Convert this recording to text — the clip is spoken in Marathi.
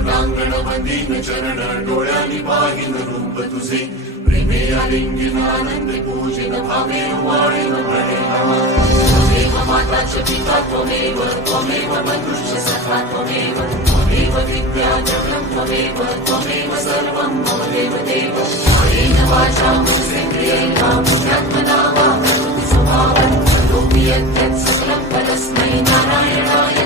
लोटांगण वंदीन चरण डोळ्यांनी पाहिन रूप तुझे प्रेमे आलिंगन आनंद पूजन भावे वाळीन प्रणय त्वमेव माता च पिता त्वमेव त्वमेव बन्धुश्च सखा त्वमेव त्वमेव विद्या जगं त्वमेव त्वमेव सर्वं मम देवदेव कायेन वाचा मनसेन्द्रियैर्वा बुद्ध्यात्मना वा करोमि स्वभावं करोमि यत् सकलं परस्मै नारायणाय